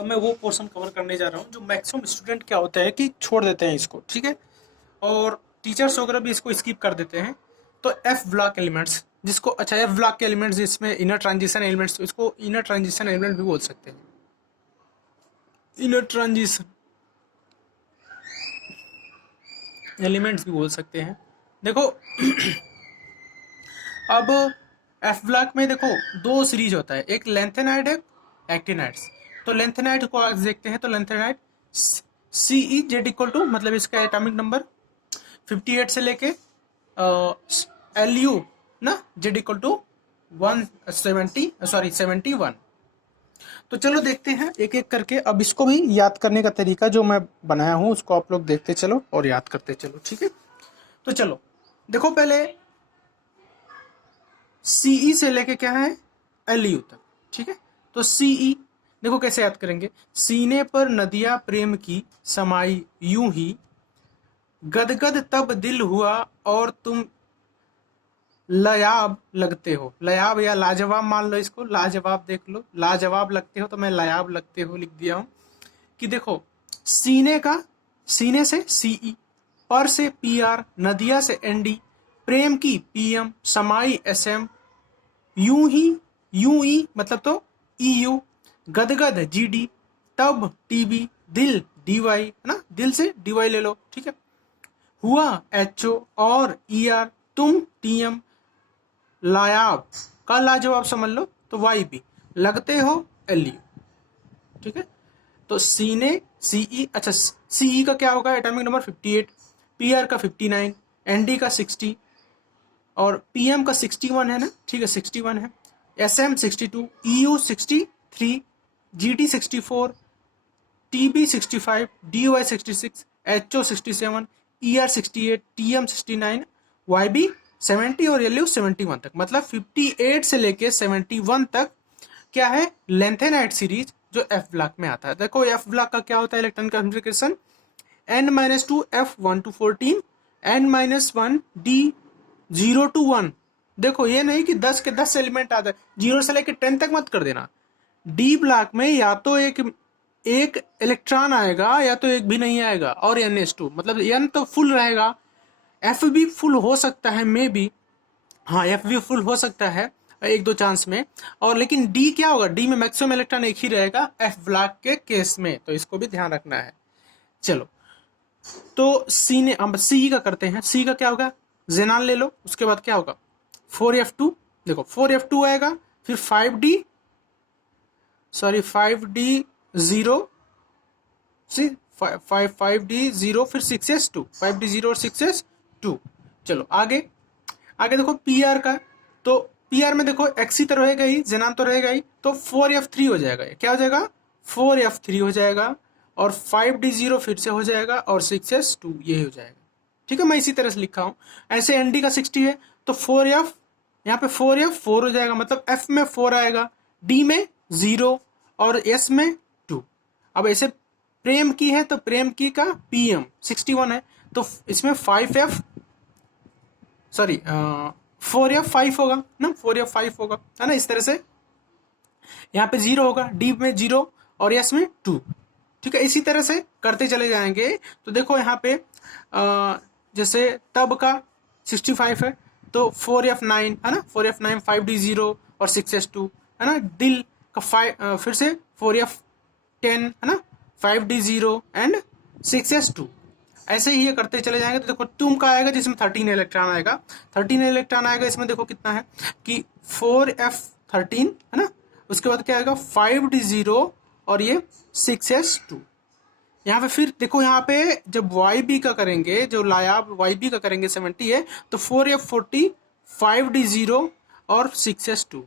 अब मैं वो पोर्शन कवर करने जा रहा हूँ जो मैक्सिमम स्टूडेंट क्या होता है कि छोड़ देते हैं इसको, ठीक है, और टीचर्स वगैरह भी इसको स्किप कर देते हैं। तो एफ ब्लॉक एलिमेंट्स, जिसको अच्छा एफ ब्लॉक के एलिमेंट्स जिसमें इनर ट्रांजिशन एलिमेंट्स, इसको इनर ट्रांजिशन एलिमेंट भी बोल सकते हैं। इनर ट्रांजिशन एलिमेंट्स भी बोल सकते हैं। देखो अब एफ ब्लॉक में देखो दो सीरीज होता है, एक लेंथेनाइड है, एक्टिनाइड्स। तो लेंथेनाइड को आज देखते हैं। तो lanthanide C E Z equal to, मतलब इसका एटॉमिक नंबर 58 से लेके एल यू ना जेड इक्वल टू 71। तो चलो देखते हैं एक एक करके। अब इसको भी याद करने का तरीका जो मैं बनाया हूं उसको आप लोग देखते चलो और याद करते चलो, ठीक है। तो चलो देखो पहले सीई से लेके क्या है एल यू तक, ठीक है। तो सीई देखो कैसे याद करेंगे। सीने पर नदियां प्रेम की समाई यूं ही, गदगद तब दिल हुआ और तुम लयाब लगते हो। लयाब या लाजवाब मान लो इसको, लाजवाब देख लो, लाजवाब लगते हो तो मैं लयाब लगते हो लिख दिया हूं। कि देखो सीने का, सीने से सीई, पर से पीआर, नदिया से एनडी, प्रेम की पीएम, समाई एसएम, यूं ही यूई मतलब तो ईयू, गदगद जीडी, तब टीबी, दिल डीवाई है ना, दिल से डीवाई ले लो, ठीक है। हुआ एचओ और ईआर, तुम टीएम, लायाब का लाजवाब समझ लो तो वाई बी, लगते हो एल यू, ठीक है। तो सीने सीई, अच्छा सीई का क्या होगा एटॉमिक नंबर 58, पीआर का 59, एनडी का 60 और पीएम का 61 है ना, ठीक है 61 है। SM 62, EU 63, GT 64, TB 65, DY 66, HO 67, ER 68, TM 69, YB 70 और एलयू 71 तक। मतलब 58 से लेके 71 तक क्या है लेंथेनाइड सीरीज जो एफ ब्लॉक में आता है। देखो एफ ब्लॉक का क्या होता है electron configuration, n-2 f1 to 14, n-1 d 0 to 1। देखो ये नहीं कि 10 के 10 एलिमेंट आता है, 0 से लेके 10 तक मत कर देना। डी ब्लॉक में या तो एक इलेक्ट्रॉन आएगा या तो एक भी नहीं आएगा, और n-2 मतलब n तो फुल रहेगा, एफ भी फुल हो सकता है मे बी, हाँ एफ भी फुल हो सकता है एक दो चांस में। और लेकिन डी क्या होगा, डी में मैक्सिमम इलेक्ट्रॉन एक ही रहेगा एफ ब्लॉक के केस में, तो इसको भी ध्यान रखना है। चलो तो सी ने, हम सी का करते हैं। सी का क्या होगा, जेनान ले लो, उसके बाद क्या होगा 4f2, देखो 4f2 आएगा, फिर 5d, सॉरी 5d 0, 5d 0, फिर 6s2, 5d 0 और 6s2। चलो आगे आगे देखो पीआर का, तो पीआर में देखो एक्सी तो रहेगा ही, जेनान तो रहेगा ही, तो 4f3 हो जाएगा। क्या हो जाएगा 4f3 हो जाएगा, और 5d0 फिर से हो जाएगा, और 6s2 ये हो जाएगा, ठीक है। मैं इसी तरह से लिखा हूं। ऐसे एनडी का 60 है तो 4f, यहाँ पे 4f4 हो जाएगा, मतलब f में 4 आएगा, d में 0 और s में 2। अब ऐसे प्रेम की है तो प्रेम की का pm 61 है, तो इसमें 5f, सॉरी 4f5 होगा ना, 4f5 होगा है ना, इस तरह से यहाँ पे 0 होगा, डी में 0 और s में 2, ठीक है। इसी तरह से करते चले जाएंगे। तो देखो यहाँ पे जैसे तब का 65 है तो 4f9 है ना, 4f9 5d0 और 6s2 है ना, दिल का 5 फिर से 4f10 है ना, 5d0 एंड 6s2। ऐसे ही ये करते चले जाएंगे। तो देखो तुम का आएगा जिसमें 13 इलेक्ट्रॉन आएगा, 13 इलेक्ट्रॉन आएगा, इसमें देखो कितना है कि 4f13 है ना, उसके बाद क्या आएगा 5d0 और ये 6s2। यहाँ पे फिर देखो यहाँ पे जब YB का करेंगे, जो लायाब YB का करेंगे 70 है, तो 4f40, 5d0 और 6s2।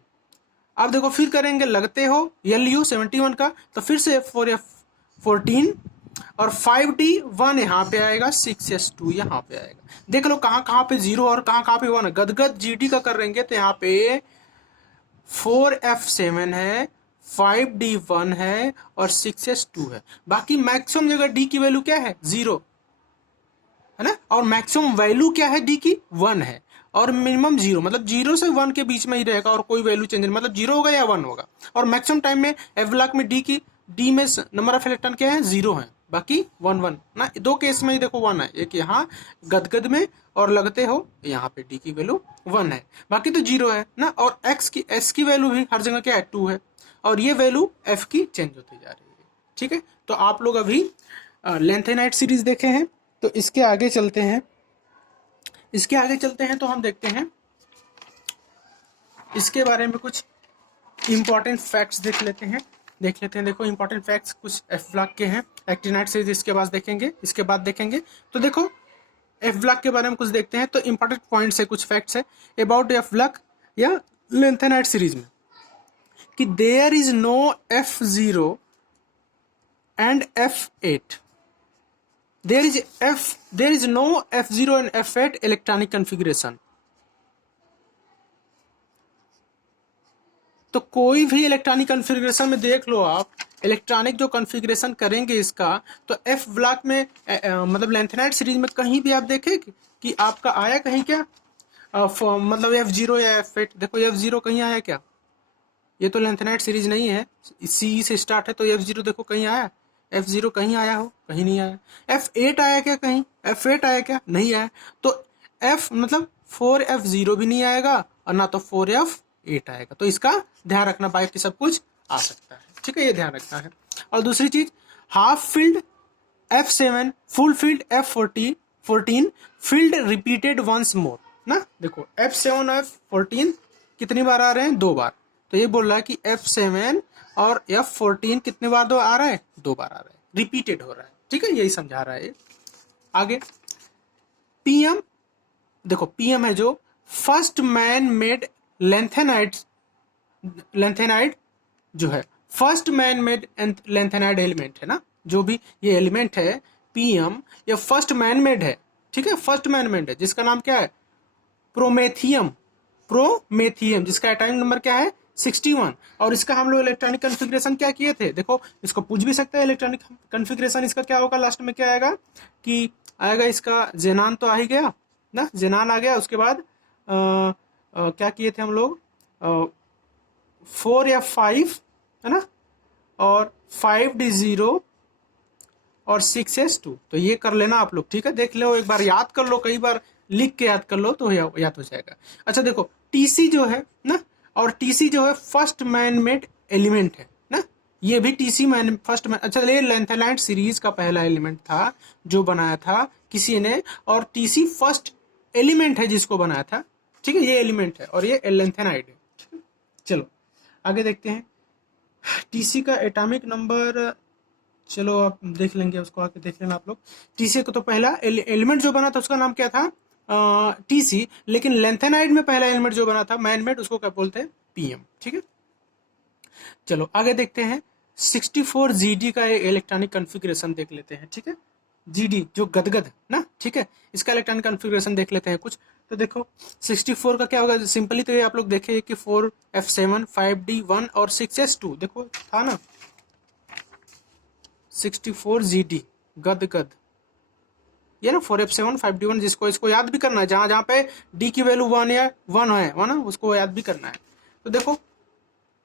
अब देखो फिर करेंगे लगते हो LU 71 का, तो फिर से 4f14 और 5d1 यहाँ पे आएगा, 6s2 यहाँ पे आएगा। देख लो कहाँ कहाँ पे 0 और कहाँ कहाँ पे 1 है। गदगद GD का करेंगे तो यहाँ पे 4f7 है, 5d1 है और 6s2 है। बाकी मैक्सिमम जगह d की वैल्यू क्या है 0 है ना, और मैक्सिमम वैल्यू क्या है d की 1 है, और मिनिमम 0, मतलब 0 से 1 के बीच में ही रहेगा और कोई वैल्यू चेंज नहीं, मतलब 0 होगा या 1 होगा। और मैक्सिमम टाइम में एफ ब्लॉक में d की डी में नंबर ऑफ इलेक्ट्रॉन क्या है, 0 है, बाकी 1 1 ना, दो केस में ही देखो 1 है, एक यहाँ गदगद में और लगते हो यहाँ पे डी की वैल्यू 1 है, बाकी तो 0 है ना। और एस की वैल्यू भी हर जगह क्या है, 2 है, और ये वैल्यू एफ की चेंज होती जा रही है। ठीक है, तो आप लोग अभी लेंथेनाइट सीरीज देखे हैं, तो इसके आगे चलते हैं। तो हम देखते हैं इसके बारे में कुछ इंपॉर्टेंट फैक्ट्स देख लेते हैं। देखो इंपॉर्टेंट फैक्ट्स कुछ एफ ब्लॉक के हैं। एक्टिनाइट सीरीज इसके बाद देखेंगे। तो देखो एफ ब्लॉक के बारे में कुछ देखते हैं। तो इंपॉर्टेंट पॉइंट्स है, कुछ फैक्ट्स है अबाउट एफ ब्लॉक या लेंथेनाइट सीरीज में, कि there is no F0 and F8। there is no F0 and F8 electronic configuration. तो कोई भी इलेक्ट्रॉनिक कॉन्फ़िगरेशन में देख लो आप, इलेक्ट्रॉनिक जो कॉन्फ़िगरेशन करेंगे इसका, तो एफ ब्लॉक में मतलब लेंथेनाइट सीरीज में कहीं भी आप देखें कि आपका आया कहीं क्या मतलब F0 या F8। देखो F0 कहीं आया क्या, ये तो लेंथेनाइट सीरीज नहीं है, सी से स्टार्ट है, तो F0 देखो कहीं आया, F0 कहीं आया हो, कहीं नहीं आया। F8 आया क्या, कहीं F8 आया क्या, नहीं आया। तो F मतलब 4F0 भी नहीं आएगा और ना तो 4F8 आएगा। तो इसका ध्यान रखना, बाकी सब कुछ आ सकता है। ठीक है, ये ध्यान रखना है। और दूसरी चीज, half filled F7, full filled F14 filled repeated once more ना। देखो F7 और F14 कितनी बार आ रहे हैं, 2 बार। तो ये बोल रहा है कि F7 और F14 कितने बार दो आ रहा है, 2 बार आ रहा है, रिपीटेड हो रहा है। ठीक है, यही समझा रहा है। आगे PM, देखो PM है जो फर्स्ट मैन मेड लेंथेनाइड जो है, first man made lanthanide element है ना, जो भी ये एलिमेंट है PM, ये फर्स्ट मैन मेड है। ठीक है, फर्स्ट मैन मेड है, जिसका नाम क्या है, प्रोमेथियम, जिसका एटॉमिक नंबर क्या है, 61। और इसका हम लोग इलेक्ट्रॉनिक कॉन्फ़िगरेशन क्या किए थे, देखो इसको पूछ भी सकते हैं। इलेक्ट्रॉनिक कॉन्फ़िगरेशन इसका क्या होगा, लास्ट में क्या आएगा कि आएगा इसका जेनान, तो आ ही गया ना, जेनान आ गया। उसके बाद क्या किए थे हम लोग, 4F5 है ना, और 5D0 और 6S2। तो ये कर लेना आप लोग। ठीक है, देख लो एक बार, याद कर लो, कई बार लिख के याद कर लो तो याद हो जाएगा। अच्छा देखो TC जो है ना, और TC जो है फर्स्ट मैन मेड एलिमेंट है ना, ये भी TC मैन फर्स्ट मैन। अच्छा ये लेंथेनाइट सीरीज का पहला एलिमेंट था जो बनाया था किसी ने, और TC फर्स्ट एलिमेंट है जिसको बनाया था। ठीक है, ये एलिमेंट है और ये लेंथेनाइट है। ठीक है, चलो आगे देखते हैं। TC का एटॉमिक नंबर, चलो आप देख लेंगे, उसको आके देख लेना आप लोग। TC को तो पहला एलिमेंट जो बना था उसका नाम क्या था, TC, लेकिन लेंथेनाइड में पहला एलिमेंट जो बना था मैनमेड, उसको क्या बोलते हैं, PM। ठीक है, चलो आगे देखते हैं। 64 GD का इलेक्ट्रॉनिक कॉन्फ़िगरेशन देख लेते हैं। ठीक है, GD जो गदगद ना, ठीक है, इसका इलेक्ट्रॉनिक कॉन्फ़िगरेशन देख लेते हैं कुछ। तो देखो 64 का क्या होगा, सिंपली तो ये आप लोग देखे कि 4F7 5D1 और 6S2 देखो था ना, 64 GD गदगद, ये ना 4F7 5D1, जिसको इसको याद भी करना है, जहां जहां पे D की वैल्यू 1 है ना, उसको याद भी करना है। तो देखो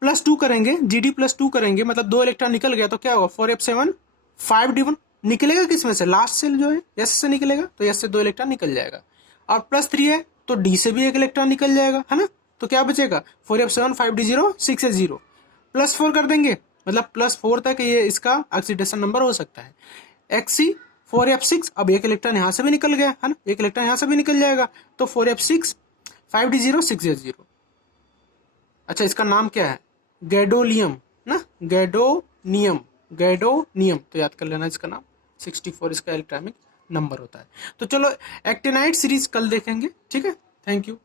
+2 करेंगे, GD +2 करेंगे, मतलब 2 इलेक्ट्रॉन निकल गया, तो क्या होगा, 4F7 5D1 निकलेगा किसमें से, लास्ट से जो है S से निकलेगा, तो S से 2 इलेक्ट्रॉन निकल जाएगा। और +3 है तो D से भी 1 इलेक्ट्रॉन निकल जाएगा, है ना। तो क्या बचेगा, 4F7 5D0 6S0, +4 कर देंगे, मतलब +4 तक ये इसका ऑक्सीडेशन नंबर हो सकता है। XC 4F6, अब 1 इलेक्ट्रॉन यहाँ से भी निकल गया, है ना, 1 इलेक्ट्रॉन यहाँ से भी निकल जाएगा, तो 4F6 5D0 6S0। अच्छा इसका नाम क्या है, गैडोलियम ना, गैडोनियम, तो याद कर लेना इसका नाम। 64 इसका इलेक्ट्रॉनिक नंबर होता है। तो चलो एक्टिनाइट सीरीज कल देखेंगे। ठीक है, थैंक यू।